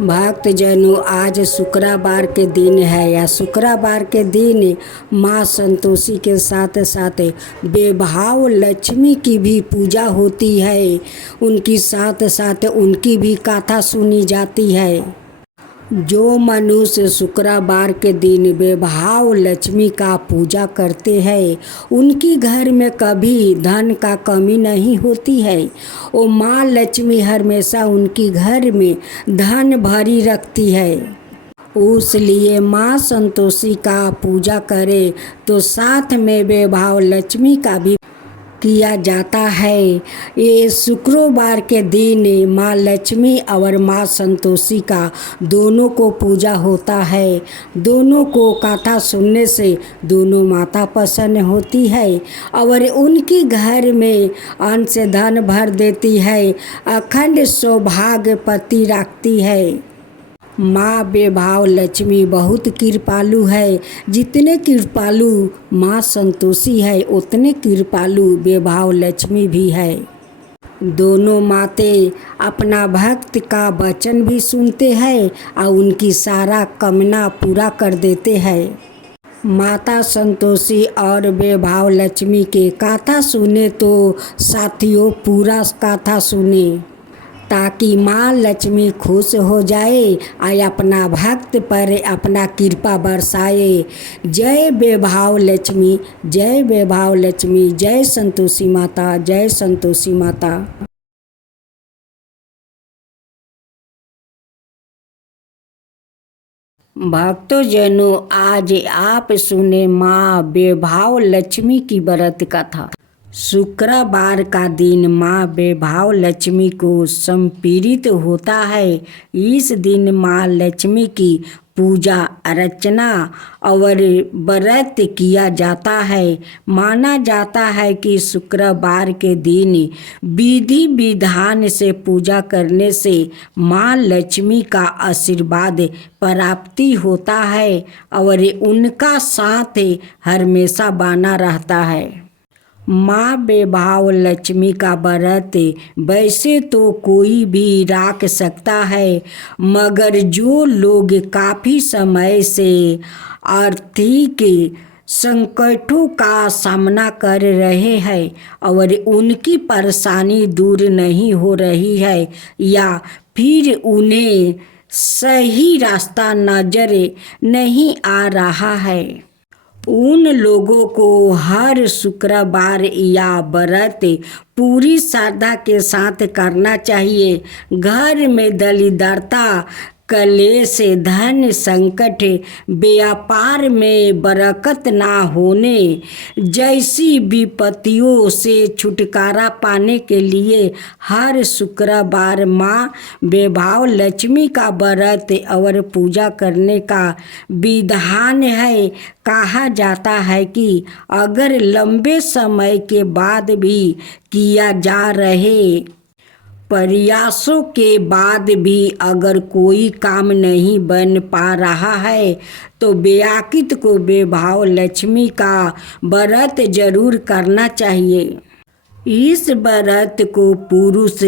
भक्तजनों, आज शुक्रवार के दिन है। या शुक्रवार के दिन माँ संतोषी के साथ साथ बेभाव लक्ष्मी की भी पूजा होती है। उनकी साथ साथ उनकी भी कथा सुनी जाती है। जो मनुष्य शुक्रवार के दिन बेभाव लक्ष्मी का पूजा करते हैं, उनकी घर में कभी धन का कमी नहीं होती है। वो माँ लक्ष्मी हमेशा उनकी घर में धन भरी रखती है। उसलिए माँ संतोषी का पूजा करें तो साथ में बेभाव लक्ष्मी का भी किया जाता है। ये शुक्रवार के दिन माँ लक्ष्मी और माँ संतोषी का दोनों को पूजा होता है। दोनों को कथा सुनने से दोनों माता प्रसन्न होती है और उनकी घर में अन्न से धन भर देती है, अखंड सौभाग्य पति रखती है। माँ बेभाव लक्ष्मी बहुत कृपालु है। जितने कृपालु माँ संतोषी है, उतने कृपालु बेभाव लक्ष्मी भी है। दोनों माते अपना भक्त का वचन भी सुनते हैं और उनकी सारा कामना पूरा कर देते हैं। माता संतोषी और बेभाव लक्ष्मी के कथा सुने तो साथियों पूरा कथा सुने, ताकि माँ लक्ष्मी खुश हो जाए और अपना भक्त पर अपना कृपा बरसाए। जय बेभाव लक्ष्मी, जय बेभाव लक्ष्मी, जय संतोषी माता, जय संतोषी माता। भक्तजनों, आज आप सुने माँ बेभाव लक्ष्मी की व्रत कथा। शुक्रवार का दिन माँ बेभाव लक्ष्मी को समर्पित होता है। इस दिन माँ लक्ष्मी की पूजा अर्चना और व्रत किया जाता है। माना जाता है कि शुक्रवार के दिन विधि विधान से पूजा करने से माँ लक्ष्मी का आशीर्वाद प्राप्ति होता है और उनका साथ हमेशा बना रहता है। माँ बेभाव लक्ष्मी का व्रत वैसे तो कोई भी रख सकता है, मगर जो लोग काफ़ी समय से आर्थिक संकटों का सामना कर रहे हैं और उनकी परेशानी दूर नहीं हो रही है, या फिर उन्हें सही रास्ता नजर नहीं आ रहा है, उन लोगों को हर शुक्रवार या व्रत पूरी श्रद्धा के साथ करना चाहिए। घर में दरिद्रता, कलेश, धन संकट, व्यापार में बरकत ना होने जैसी विपत्तियों से छुटकारा पाने के लिए हर शुक्रवार माँ बेभाव लक्ष्मी का व्रत और पूजा करने का विधान है। कहा जाता है कि अगर लंबे समय के बाद भी किया जा रहे प्रयासों के बाद भी अगर कोई काम नहीं बन पा रहा है, तो व्याकित को बेभाव लक्ष्मी का व्रत जरूर करना चाहिए। इस व्रत को पुरुष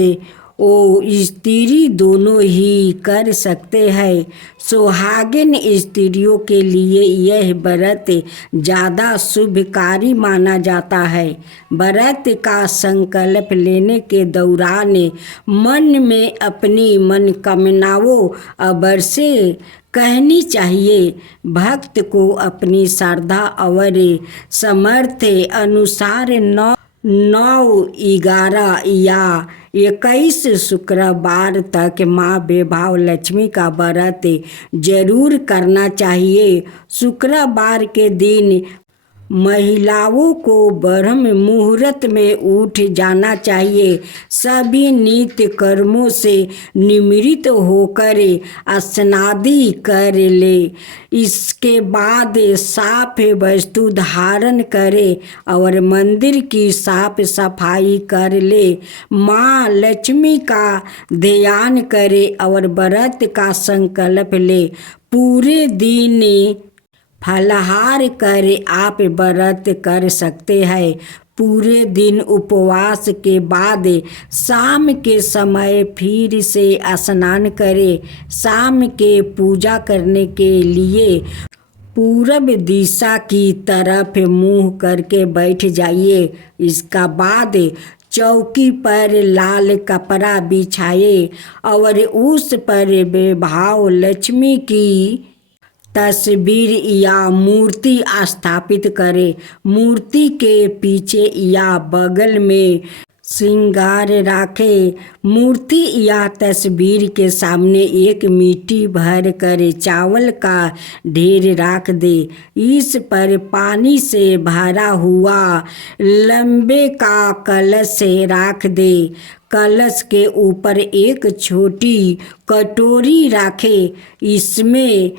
और स्त्री दोनों ही कर सकते हैं। सुहागिन स्त्रियों के लिए यह व्रत ज़्यादा शुभकारी माना जाता है। व्रत का संकल्प लेने के दौरान मन में अपनी मनोकामनाओं अवश्य कहनी चाहिए। भक्त को अपनी श्रद्धा और सामर्थ्य अनुसार 9, 11 या 21 शुक्रवार तक माँ बेभाव लक्ष्मी का व्रत जरूर करना चाहिए। शुक्रवार के दिन महिलाओं को ब्रह्म मुहूर्त में उठ जाना चाहिए। सभी नित्य कर्मों से निवृत्त होकर स्नादि कर ले। इसके बाद साफ वस्तु धारण करे और मंदिर की साफ सफाई कर ले। माँ लक्ष्मी का ध्यान करे और व्रत का संकल्प ले। पूरे दिन फलाहार कर आप व्रत कर सकते हैं। पूरे दिन उपवास के बाद शाम के समय फिर से स्नान करें। शाम के पूजा करने के लिए पूरब दिशा की तरफ मुंह करके बैठ जाइए। इसका बाद चौकी पर लाल कपड़ा बिछाए और उस पर वैभव लक्ष्मी की तस्वीर या मूर्ति स्थापित करें। मूर्ति के पीछे या बगल में श्रृंगार रखें। मूर्ति या तस्वीर के सामने एक मिट्टी भर कर चावल का ढेर रख दे। इस पर पानी से भरा हुआ लंबे का कलश रख दे। कलश के ऊपर एक छोटी कटोरी रखें। इसमें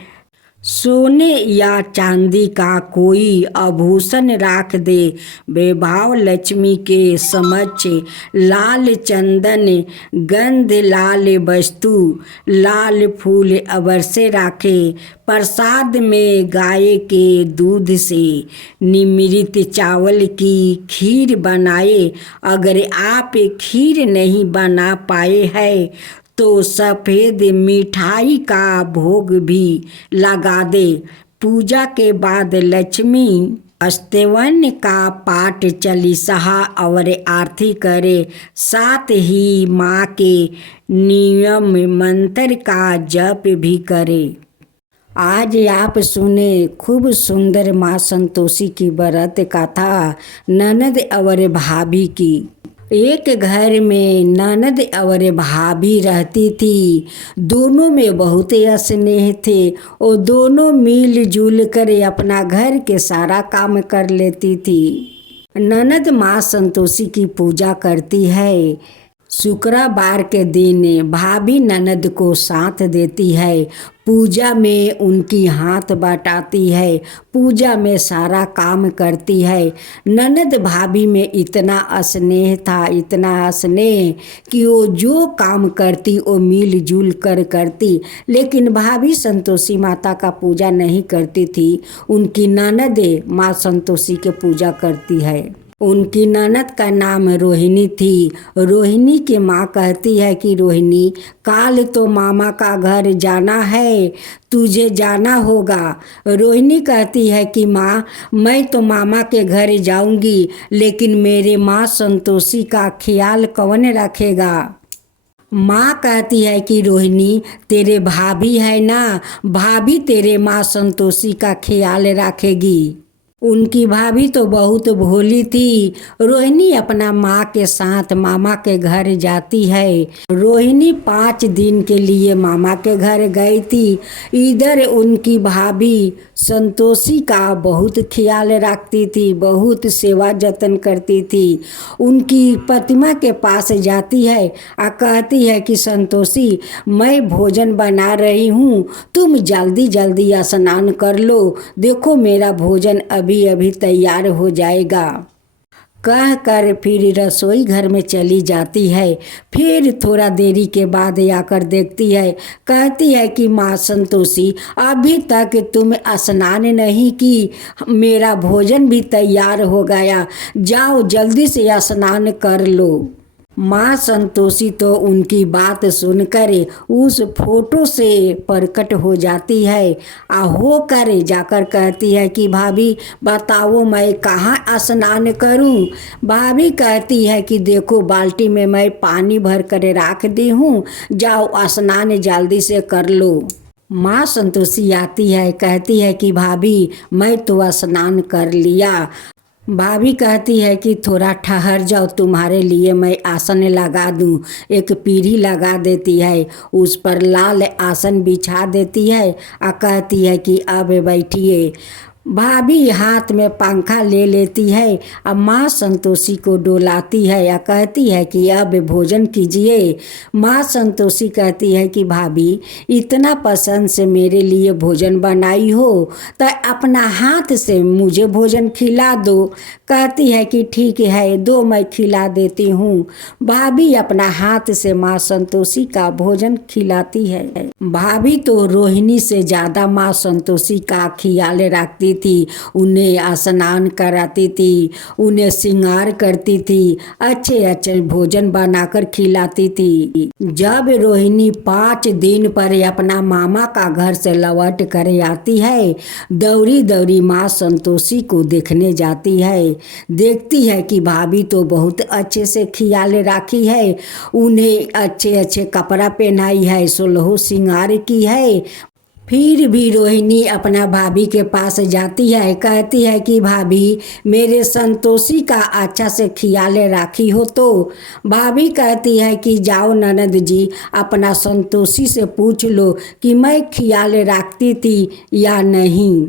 सोने या चांदी का कोई आभूषण रख दे। वैभव लक्ष्मी के समक्ष लाल चंदन, गंध लाल वस्तु, लाल फूल अवश्य रखें। प्रसाद में गाय के दूध से निर्मित चावल की खीर बनाए। अगर आप खीर नहीं बना पाए हैं तो सफ़ेद मिठाई का भोग भी लगा दे। पूजा के बाद लक्ष्मी स्तवन का पाठ, चालीसा और आरती करे। साथ ही माँ के नियम मंत्र का जप भी करे। आज आप सुने खूब सुंदर माँ संतोषी की व्रत कथा ननद और भाभी की। एक घर में ननद और भाभी रहती थी। दोनों में बहुत स्नेह थे और दोनों मिलजुल कर अपना घर के सारा काम कर लेती थी। ननद माँ संतोषी की पूजा करती है। शुक्रवार के दिन भाभी ननद को साथ देती है। पूजा में उनकी हाथ बटाती है। पूजा में सारा काम करती है। ननद भाभी में इतना स्नेह था, इतना स्नेह कि वो जो काम करती वो मिलजुल कर करती। लेकिन भाभी संतोषी माता का पूजा नहीं करती थी। उनकी ननद माँ संतोषी के पूजा करती है। उनकी ननद का नाम रोहिणी थी। रोहिणी की माँ कहती है कि रोहिणी, काल तो मामा का घर जाना है, तुझे जाना होगा। रोहिणी कहती है कि माँ, मैं तो मामा के घर जाऊंगी, लेकिन मेरे माँ संतोषी का ख्याल कौन रखेगा। माँ कहती है कि रोहिणी, तेरे भाभी है ना, भाभी तेरे माँ संतोषी का ख्याल रखेगी। उनकी भाभी तो बहुत भोली थी। रोहिणी अपना माँ के साथ मामा के घर जाती है। रोहिणी 5 दिन के लिए मामा के घर गई थी। इधर उनकी भाभी संतोषी का बहुत ख्याल रखती थी, बहुत सेवा जतन करती थी। उनकी प्रतिमा के पास जाती है और कहती है कि संतोषी, मैं भोजन बना रही हूँ, तुम जल्दी जल्दी स्नान कर लो, देखो मेरा भोजन अभी अभी तैयार हो जाएगा। कह कर फिर रसोई घर में चली जाती है। फिर थोड़ा देरी के बाद आकर देखती है। कहती है कि माँ संतोषी, अभी तक तुम स्नान नहीं की, मेरा भोजन भी तैयार हो गया, जाओ जल्दी से स्नान कर लो। माँ संतोषी तो उनकी बात सुनकर उस फोटो से प्रकट हो जाती है। होकर जाकर कहती है कि भाभी बताओ मैं कहाँ स्नान करूं। भाभी कहती है कि देखो बाल्टी में मैं पानी भर कर रख दी हूँ, जाओ स्नान जल्दी से कर लो। माँ संतोषी आती है, कहती है कि भाभी मैं तो स्नान कर लिया। भाभी कहती है कि थोड़ा ठहर जाओ, तुम्हारे लिए मैं आसन लगा दूं। एक पीढ़ी लगा देती है, उस पर लाल आसन बिछा देती है और कहती है कि अब बैठिए। भाभी हाथ में पंखा ले लेती है। अब माँ संतोषी को डोलाती है या कहती है कि अब भोजन कीजिए। माँ संतोषी कहती है कि भाभी इतना पसंद से मेरे लिए भोजन बनाई हो तो अपना हाथ से मुझे भोजन खिला दो। कहती है कि ठीक है, दो मैं खिला देती हूँ। भाभी अपना हाथ से माँ संतोषी का भोजन खिलाती है। भाभी तो रोहिणी से ज़्यादा माँ संतोषी का ख्याल रखती थी। उन्हें स्नान कराती थी, उन्हें श्रृंगार करती थी, अच्छे अच्छे भोजन बनाकर खिलाती थी। जब रोहिणी 5 दिन पर अपना मामा का घर से लौट कर आती है, दौड़ी दौड़ी माँ संतोषी को देखने जाती है। देखती है कि भाभी तो बहुत अच्छे से ख्याल राखी है, उन्हें अच्छे अच्छे कपड़ा पहनाई है, सोलहो श्रृंगार की है। फिर भी रोहिणी अपना भाभी के पास जाती है, कहती है कि भाभी मेरे संतोषी का अच्छा से ख्याल राखी हो तो। भाभी कहती है कि जाओ ननद जी, अपना संतोषी से पूछ लो कि मैं ख्याल रखती थी या नहीं।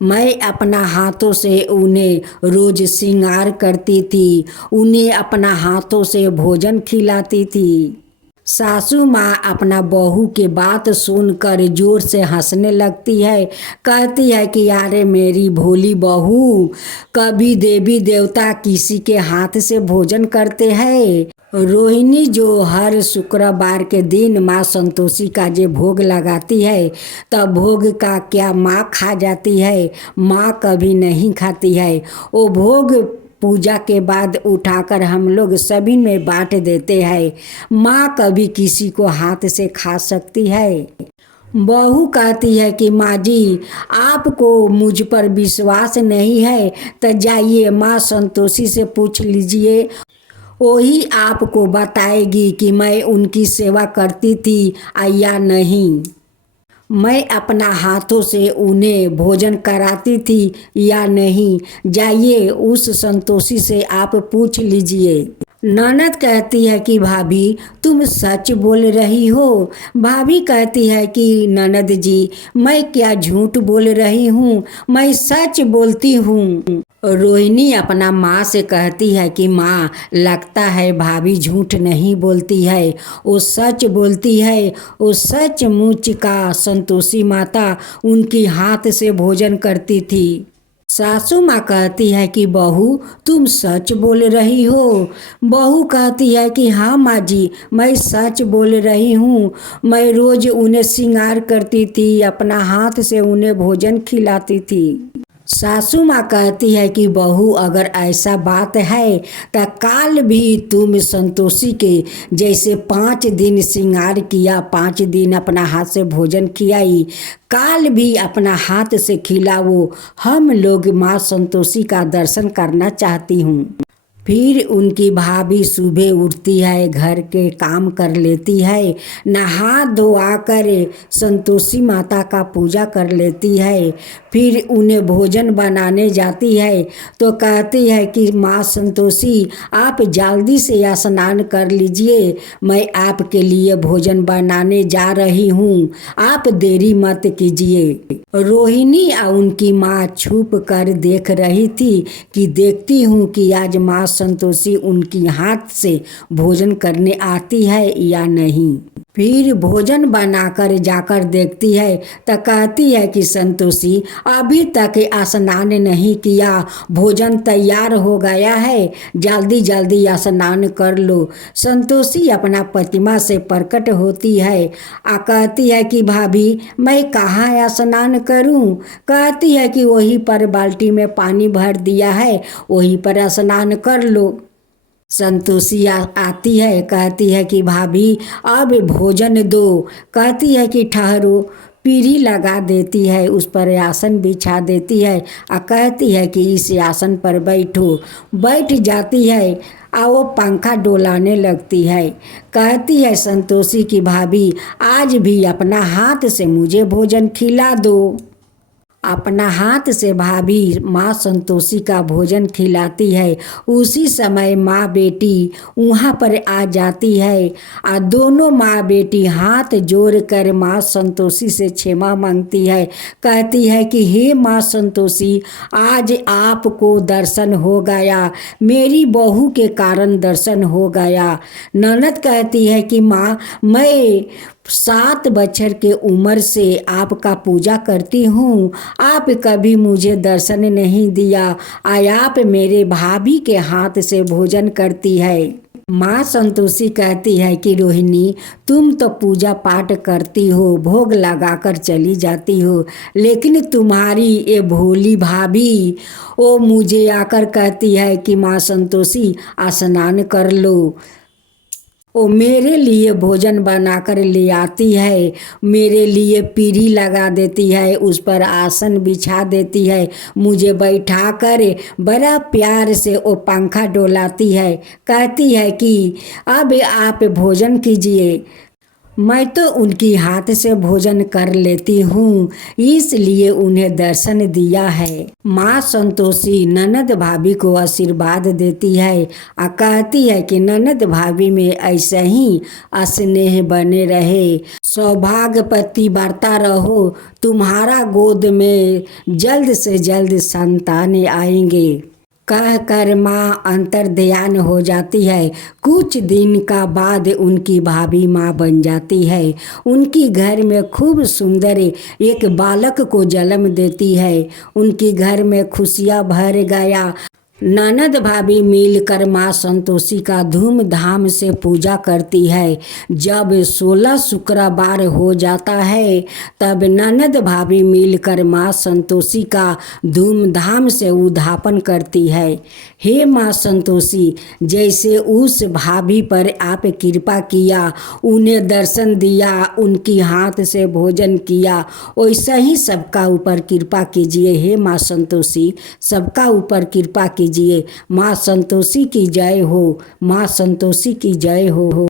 मैं अपना हाथों से उन्हें रोज श्रृंगार करती थी, उन्हें अपना हाथों से भोजन खिलाती थी। सासू माँ अपना बहू के बात सुनकर जोर से हंसने लगती है। कहती है कि यारे मेरी भोली बहू, कभी देवी देवता किसी के हाथ से भोजन करते हैं। रोहिणी जो हर शुक्रवार के दिन माँ संतोषी का जो भोग लगाती है, तब भोग का क्या माँ खा जाती है? माँ कभी नहीं खाती है। वो भोग पूजा के बाद उठाकर हम लोग सभी में बांट देते हैं। माँ कभी किसी को हाथ से खा सकती है? बहू कहती है कि माँ जी, आपको मुझ पर विश्वास नहीं है तो जाइए माँ संतोषी से पूछ लीजिए, वही आपको बताएगी कि मैं उनकी सेवा करती थी या नहीं, मैं अपना हाथों से उन्हें भोजन कराती थी या नहीं। जाइए उस संतोषी से आप पूछ लीजिए। ननद कहती है कि भाभी तुम सच बोल रही हो। भाभी कहती है कि ननद जी, मैं क्या झूठ बोल रही हूँ, मैं सच बोलती हूँ। रोहिणी अपना माँ से कहती है कि माँ, लगता है भाभी झूठ नहीं बोलती है, वो सच बोलती है। वो सचमुच का संतोषी माता उनकी हाथ से भोजन करती थी। सासू माँ कहती है कि बहू तुम सच बोल रही हो। बहू कहती है कि हाँ माँ जी, मैं सच बोल रही हूँ, मैं रोज उन्हें श्रृंगार करती थी, अपना हाथ से उन्हें भोजन खिलाती थी। सासू माँ कहती है कि बहू अगर ऐसा बात है तो काल भी तुम संतोषी के जैसे 5 दिन श्रृंगार किया, 5 दिन अपना हाथ से भोजन खिलाई, काल भी अपना हाथ से खिलाओ। हम लोग माँ संतोषी का दर्शन करना चाहती हूँ। फिर उनकी भाभी सुबह उठती है, घर के काम कर लेती है, नहा धोआ कर संतोषी माता का पूजा कर लेती है। फिर उन्हें भोजन बनाने जाती है तो कहती है कि माँ संतोषी, आप जल्दी से स्नान कर लीजिए, मैं आपके लिए भोजन बनाने जा रही हूँ, आप देरी मत कीजिए। रोहिणी और उनकी माँ छुप कर देख रही थी कि देखती हूँ कि आज माँ संतोषी उनकी हाथ से भोजन करने आती है या नहीं। फिर भोजन बनाकर जाकर देखती है तो कहती है कि संतोषी अभी तक स्नान नहीं किया, भोजन तैयार हो गया है, जल्दी जल्दी स्नान कर लो। संतोषी अपना प्रतिमा से प्रकट होती है कहती है कि भाभी मैं कहाँ स्नान करूं? कहती है कि वहीं पर बाल्टी में पानी भर दिया है, वहीं पर स्नान कर लो। संतोषी आती है, कहती है कि भाभी अब भोजन दो। कहती है कि ठहरो, पीढ़ी लगा देती है, उस पर आसन बिछा देती है और कहती है कि इस आसन पर बैठो। बैठ जाती है और वो पंखा डोलाने लगती है। कहती है संतोषी की भाभी आज भी अपना हाथ से मुझे भोजन खिला दो। अपना हाथ से भाभी माँ संतोषी का भोजन खिलाती है। उसी समय माँ बेटी वहाँ पर आ जाती है और दोनों माँ बेटी हाथ जोड़कर माँ संतोषी से क्षमा मांगती है। कहती है कि हे माँ संतोषी, आज आपको दर्शन हो गया, मेरी बहू के कारण दर्शन हो गया। ननद कहती है कि माँ, मैं 7 बछर के उम्र से आपका पूजा करती हूँ, आप कभी मुझे दर्शन नहीं दिया, आप मेरे भाभी के हाथ से भोजन करती है। माँ संतोषी कहती है कि रोहिणी, तुम तो पूजा पाठ करती हो, भोग लगाकर चली जाती हो, लेकिन तुम्हारी ये भोली भाभी वो मुझे आकर कहती है कि माँ संतोषी स्नान कर लो। वो मेरे लिए भोजन बनाकर ले आती है, मेरे लिए पीढ़ी लगा देती है, उस पर आसन बिछा देती है, मुझे बैठा कर बड़ा प्यार से वो पंखा डोलाती है। कहती है कि अब आप भोजन कीजिए। मैं तो उनकी हाथ से भोजन कर लेती हूँ, इसलिए उन्हें दर्शन दिया है। माँ संतोषी ननद भाभी को आशीर्वाद देती है और कहती है कि ननद भाभी में ऐसे ही स्नेह बने रहे, सौभाग्यवती बढ़ता रहो, तुम्हारा गोद में जल्द से जल्द संतान आएंगे। कह कर माँ अंतर्ध्यान हो जाती है। कुछ दिन का बाद उनकी भाभी माँ बन जाती है। उनकी घर में खूब सुंदर एक बालक को जन्म देती है। उनकी घर में खुशियाँ भर गया। ननद भाभी मिलकर माँ संतोषी का धूमधाम से पूजा करती है। जब 16 शुक्रवार हो जाता है तब ननद भाभी मिलकर माँ संतोषी का धूमधाम से उद्यापन करती है। हे माँ संतोषी, जैसे उस भाभी पर आप कृपा किया, उन्हें दर्शन दिया, उनकी हाथ से भोजन किया, वैसा ही सबका ऊपर कृपा कीजिए। हे माँ संतोषी, सबका ऊपर कृपा कीजिए। माँ संतोषी की जय हो, माँ संतोषी की जय हो।